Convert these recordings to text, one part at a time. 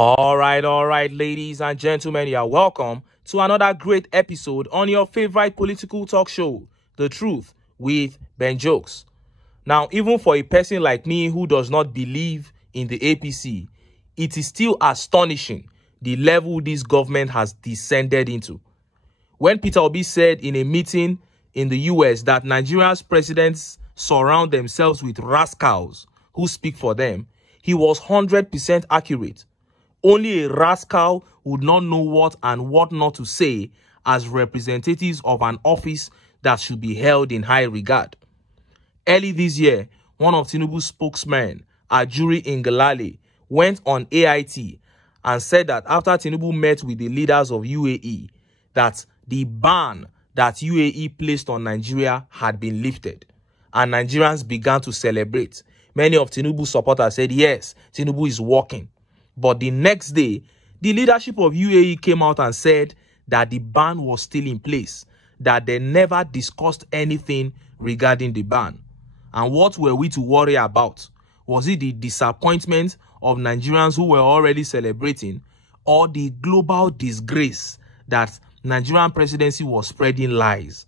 All right, ladies and gentlemen, you are welcome to another great episode on your favorite political talk show, The Truth with Ben Jokes. Now, even for a person like me who does not believe in the APC, it is still astonishing the level this government has descended into. When Peter Obi said in a meeting in the US that Nigeria's presidents surround themselves with rascals who speak for them, he was 100% accurate. Only a rascal would not know what and what not to say as representatives of an office that should be held in high regard. Early this year, one of TINUBU's spokesmen, Ajuri Ngelale, went on AIT and said that after TINUBU met with the leaders of UAE, that the ban that UAE placed on Nigeria had been lifted, and Nigerians began to celebrate. Many of TINUBU's supporters said, yes, TINUBU is working. But the next day, the leadership of UAE came out and said that the ban was still in place, that they never discussed anything regarding the ban. And what were we to worry about? Was it the disappointment of Nigerians who were already celebrating, or the global disgrace that Nigerian presidency was spreading lies?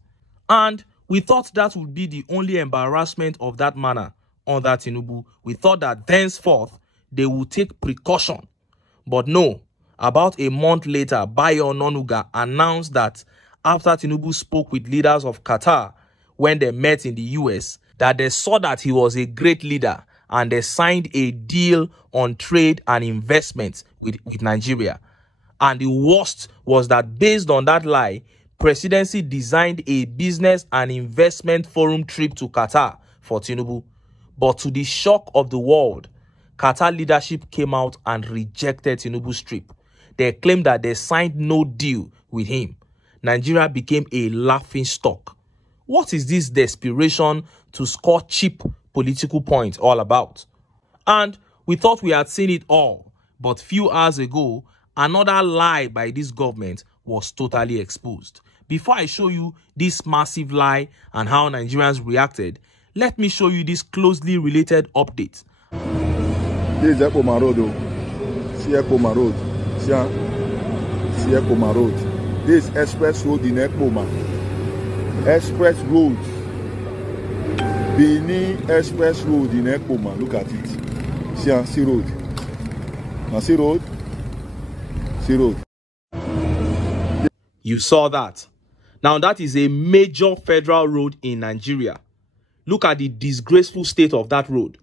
And we thought that would be the only embarrassment of that manner under TINUBU. We thought that thenceforth, they would take precaution. But no, about a month later, Bayo Ononuga announced that after TINUBU spoke with leaders of Qatar when they met in the US, that they saw that he was a great leader and they signed a deal on trade and investment with Nigeria. And the worst was that based on that lie, presidency designed a business and investment forum trip to Qatar for TINUBU. But to the shock of the world, Qatar leadership came out and rejected TINUBU's trip. They claimed that they signed no deal with him. Nigeria became a laughing stock. What is this desperation to score cheap political points all about? And we thought we had seen it all, but few hours ago, another lie by this government was totally exposed. Before I show you this massive lie and how Nigerians reacted, let me show you this closely related update. This is Ekpoma Road. See Ekpoma Road. See Ekpoma Road. This is Express Road in Ekpoma. Express Road. Benin Express Road in Ekpoma. Look at it. See road. Now see road. See road. You saw that. Now that is a major federal road in Nigeria. Look at the disgraceful state of that road.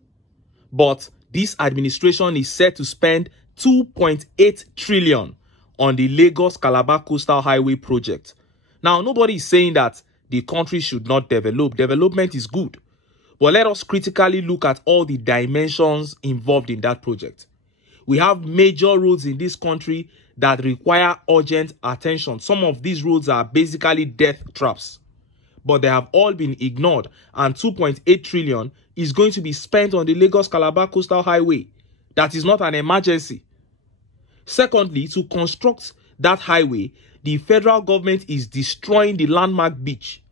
But this administration is set to spend 2.8 trillion on the Lagos-Calabar Coastal Highway project. Now, nobody is saying that the country should not develop. Development is good. But let us critically look at all the dimensions involved in that project. We have major roads in this country that require urgent attention. Some of these roads are basically death traps, but they have all been ignored, and 2.8 trillion is going to be spent on the Lagos-Calabar Coastal Highway. That is not an emergency. Secondly, to construct that highway, the federal government is destroying the landmark beach.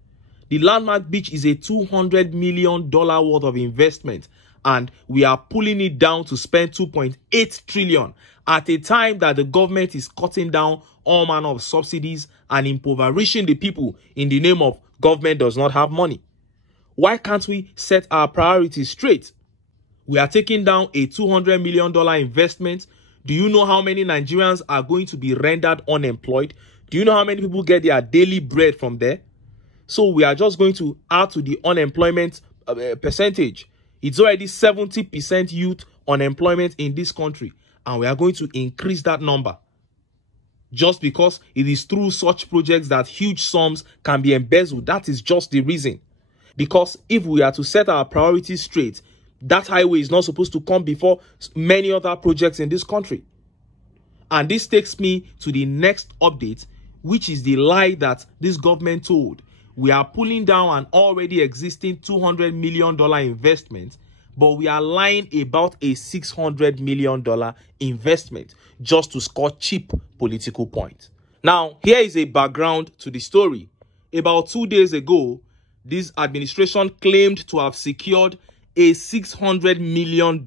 The landmark beach is a $200 million worth of investment, and we are pulling it down to spend 2.8 trillion at a time that the government is cutting down all manner of subsidies and impoverishing the people in the name of government does not have money. Why can't we set our priorities straight? We are taking down a $200 million investment. Do you know how many Nigerians are going to be rendered unemployed? Do you know how many people get their daily bread from there? So we are just going to add to the unemployment percentage. It's already 70% youth unemployment in this country, and we are going to increase that number. Just because it is through such projects that huge sums can be embezzled. That is just the reason. Because if we are to set our priorities straight, that highway is not supposed to come before many other projects in this country. And this takes me to the next update, which is the lie that this government told. We are pulling down an already existing $200 million investment, but we are lying about a $600 million investment just to score cheap political points. Now, here is a background to the story. About 2 days ago, this administration claimed to have secured a $600 million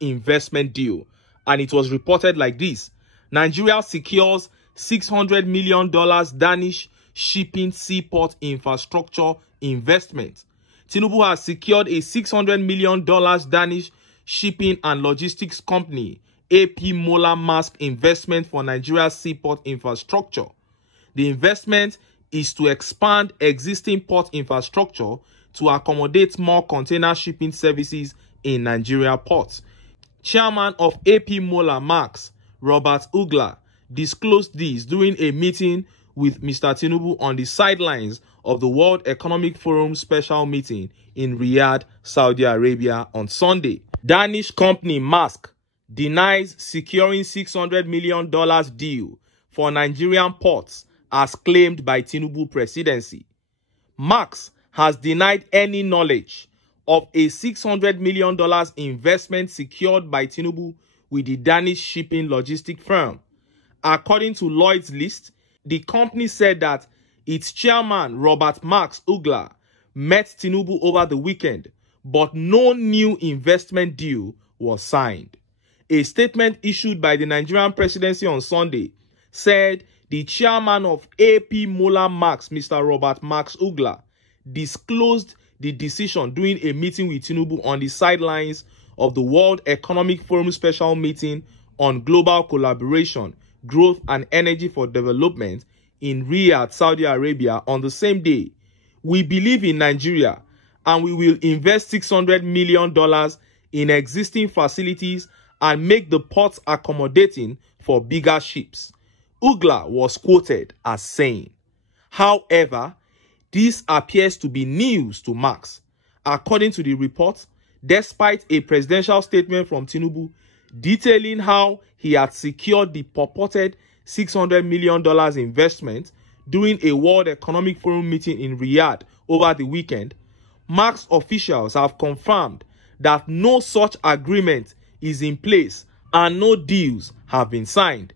investment deal. and it was reported like this. Nigeria secures $600 million Danish shipping seaport infrastructure investment. TINUBU has secured a $600 million Danish shipping and logistics company, AP Moller Maersk investment for Nigeria's seaport infrastructure. The investment is to expand existing port infrastructure to accommodate more container shipping services in Nigeria ports. Chairman of AP Moller Maersk, Robert Ugla, disclosed this during a meeting with Mr. TINUBU on the sidelines of the World Economic Forum special meeting in Riyadh, Saudi Arabia on Sunday. Danish company Maersk denies securing $600 million deal for Nigerian ports as claimed by TINUBU presidency. Maersk has denied any knowledge of a $600 million investment secured by TINUBU with the Danish shipping logistic firm. According to Lloyd's List, the company said that its chairman, Robert Maersk Ugla, met TINUBU over the weekend, but no new investment deal was signed. A statement issued by the Nigerian presidency on Sunday said the chairman of AP Moller Maersk, Mr. Robert Maersk Ugla, disclosed the decision during a meeting with TINUBU on the sidelines of the World Economic Forum special meeting on global collaboration, growth and energy for development in Riyadh, Saudi Arabia on the same day. We believe in Nigeria and we will invest $600 million in existing facilities and make the ports accommodating for bigger ships. Ugla was quoted as saying. However, this appears to be news to Maersk. According to the report, despite a presidential statement from TINUBU detailing how he had secured the purported $600 million investment during a World Economic Forum meeting in Riyadh over the weekend, Maersk officials have confirmed that no such agreement is in place and no deals have been signed,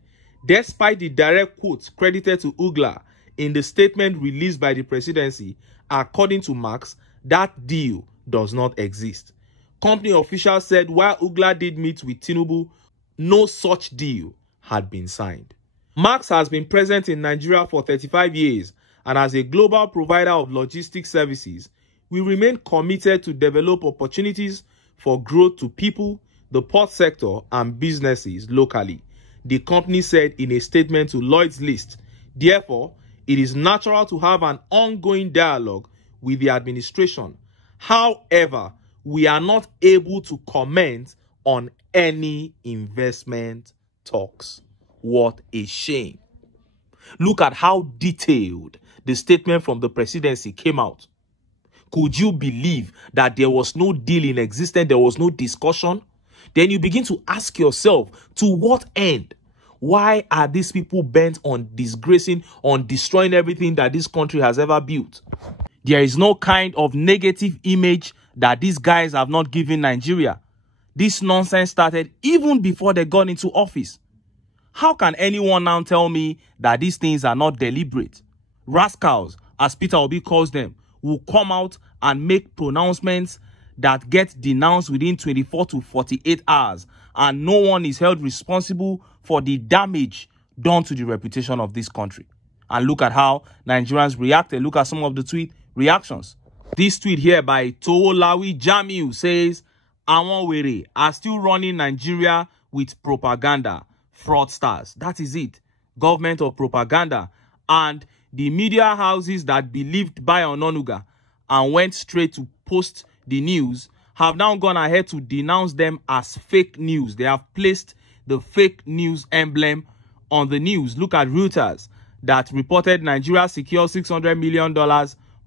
despite the direct quotes credited to Ugla in the statement released by the presidency. According to Maersk, that deal does not exist. Company officials said while Ugla did meet with TINUBU, no such deal had been signed. Maersk has been present in Nigeria for 35 years, and as a global provider of logistics services, we remain committed to develop opportunities for growth to people, the port sector, and businesses locally, the company said in a statement to Lloyd's List. Therefore, it is natural to have an ongoing dialogue with the administration. However, we are not able to comment on any investment talks. What a shame. Look at how detailed the statement from the presidency came out. Could you believe that there was no deal in existence? There was no discussion? Then you begin to ask yourself, to what end? Why are these people bent on disgracing, on destroying everything that this country has ever built? There is no kind of negative image that these guys have not given Nigeria. This nonsense started even before they got into office. How can anyone now tell me that these things are not deliberate? Rascals, as Peter Obi calls them, will come out and make pronouncements that get denounced within 24 to 48 hours, and no one is held responsible for the damage done to the reputation of this country. And look at how Nigerians reacted. Look at some of the tweet reactions. This tweet here by Towolawi Jamiu says, "Awon were are still running Nigeria with propaganda, fraudsters." That is it. Government of propaganda. And the media houses that believed Bayo Ononuga and went straight to post the news have now gone ahead to denounce them as fake news. They have placed the fake news emblem on the news. Look at Reuters that reported Nigeria secures $600 million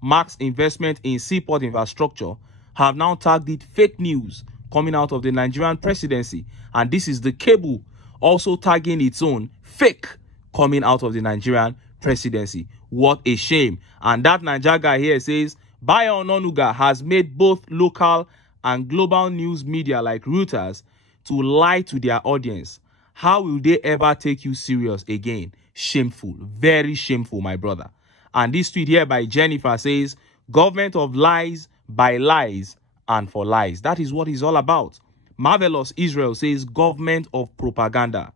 Maersk investment in seaport infrastructure, have now tagged it fake news coming out of the Nigerian presidency. And this is the cable also tagging its own fake coming out of the Nigerian presidency. What a shame. And that Niger guy here says, Bayo Ononuga has made both local and global news media like Reuters to lie to their audience. How will they ever take you serious again? Shameful. Very shameful, my brother. And this tweet here by Jennifer says, government of lies by lies and for lies. That is what it's all about. Marvelous Israel says government of propaganda.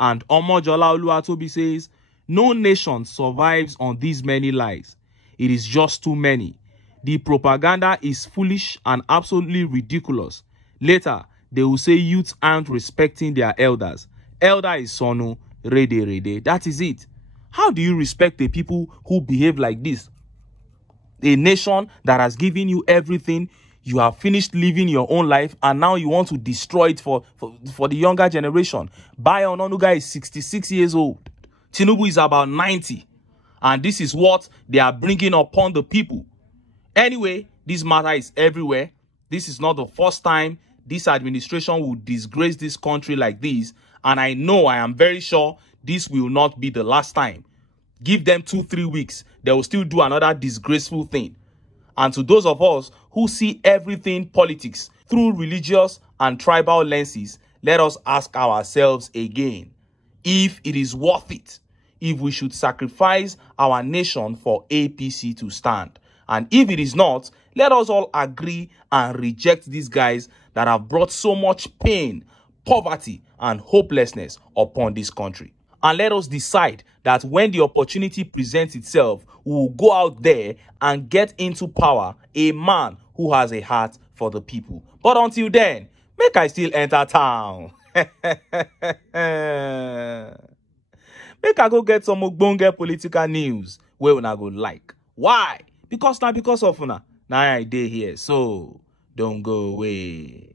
And Omojola Oluwatobi says no nation survives on these many lies. It is just too many. The propaganda is foolish and absolutely ridiculous. Later, they will say youths aren't respecting their elders. Elder is Sonu, Rede Rede. That is it. How do you respect the people who behave like this? A nation that has given you everything, you have finished living your own life, and now you want to destroy it for the younger generation. Bayo Ononuga is 66 years old. TINUBU is about 90. And this is what they are bringing upon the people. Anyway, this matter is everywhere. This is not the first time this administration will disgrace this country like this. And I am very sure this will not be the last time. Give them 2-3 weeks. They will still do another disgraceful thing. And to those of us who see everything politics through religious and tribal lenses, let us ask ourselves again if it is worth it, if we should sacrifice our nation for APC to stand. And if it is not, let us all agree and reject these guys that have brought so much pain, poverty, and hopelessness upon this country. And let us decide that when the opportunity presents itself, we will go out there and get into power a man who has a heart for the people. But until then, make I still enter town. Make I go get some ogbonge political news where una go like. Why? Because of una. Now I dey here, so don't go away.